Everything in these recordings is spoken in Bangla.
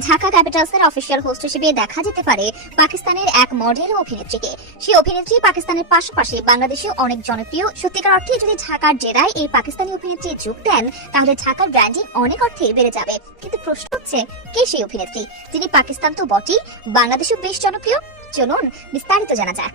ঢাকা ক্যাপিটালসের অফিসিয়াল হোস্ট হিসেবে দেখা যেতে পারে পাকিস্তানের এক মডেল ও অভিনেত্রীকে। সেই অভিনেত্রী পাকিস্তানের পাশাপাশি বাংলাদেশেও অনেক জনপ্রিয়। সত্যিকার অর্থে যদি ঢাকার ডেরায় এই পাকিস্তানি অভিনেত্রী যোগ দেন তাহলে ঢাকার ব্র্যান্ডিং অনেক অর্থে বেড়ে যাবে। কিন্তু প্রশ্ন হচ্ছে, কে সেই অভিনেত্রী যিনি পাকিস্তান তো বটেই, বাংলাদেশেও বেশ জনপ্রিয়? চলুন বিস্তারিত জানা যাক।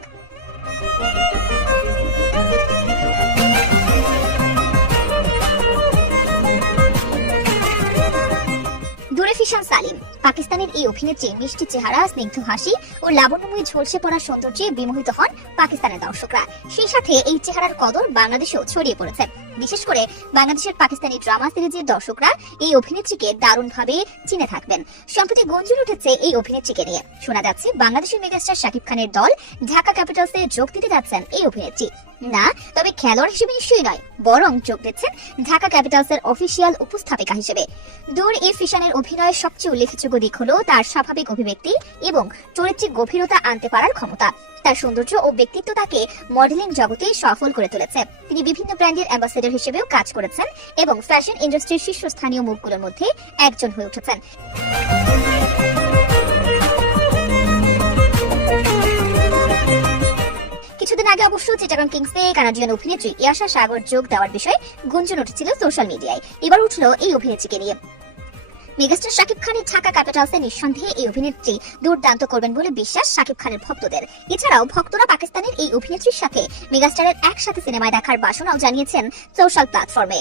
ফিশান সালিম পাকিস্তানের এই অভিনেত্রীর মিষ্টি চেহারা, স্নিগ্ধ হাসি ও লাবণ্যময়ী ঝলসে পড়া সৌন্দর্যে বিমোহিত হন পাকিস্তানের দর্শকরা। সেই সাথে এই চেহারার কদর বাংলাদেশেও ছড়িয়ে পড়েছে। বিশেষ করে বাংলাদেশের পাকিস্তানি ড্রামা সিরিজের দর্শকরা এই অভিনেত্রীকে দারুণভাবে চিনে থাকবেন। সম্প্রতি গুঞ্জন উঠেছে এই অভিনেত্রীকে নিয়ে। শোনা যাচ্ছে বাংলাদেশের মেগাস্টার শাকিব খানের দল ঢাকা ক্যাপিটালসে যোগ দিতে যাচ্ছেন এই অভিনেত্রী। না, তবে খেলোয়াড় হিসেবে নিশ্চয়ই নয়, বরং যোগ দিচ্ছেন ঢাকা ক্যাপিটালসের অফিসিয়াল উপস্থাপিকা হিসেবে। দূর এই ফিশানের অভিনয়ের সবচেয়ে উল্লেখযোগ্য দিক হলো তার স্বাভাবিক অভিব্যক্তি এবং চরিত্রিক গভীরতা আনতে পারার ক্ষমতা। তার সৌন্দর্য ও ব্যক্তিত্ব তাকে মডেলিং জগতে সফল করে তুলেছে। তিনি বিভিন্ন ব্র্যান্ডের অ্যাম্বাসেডর হিসেবেও কাজ করেছেন এবং ফ্যাশন ইন্ডাস্ট্রির শীর্ষস্থানীয় মুখগুলোর মধ্যে একজন হয়ে উঠেছেন। কিছুদিন আগে অবশ্য চিটাগং কিংসে কানাডিয়ান অভিনেত্রী ইয়াশা সাগর যোগ দেওয়ার বিষয়ে গুঞ্জন উঠেছিল সোশ্যাল মিডিয়ায়। এবার উঠল এই অভিনেত্রীকে নিয়ে। মেগাস্টার শাকিব খানের ঢাকা ক্যাপিটালসে নিঃসন্দেহে এই অভিনেত্রী দুর্দান্ত করবেন বলে বিশ্বাস শাকিব খানের ভক্তদের। এছাড়াও ভক্তরা পাকিস্তানের এই অভিনেত্রীর সাথে মেগাস্টারের একসাথে সিনেমায় দেখার বাসনাও জানিয়েছেন সোশ্যাল প্ল্যাটফর্মে।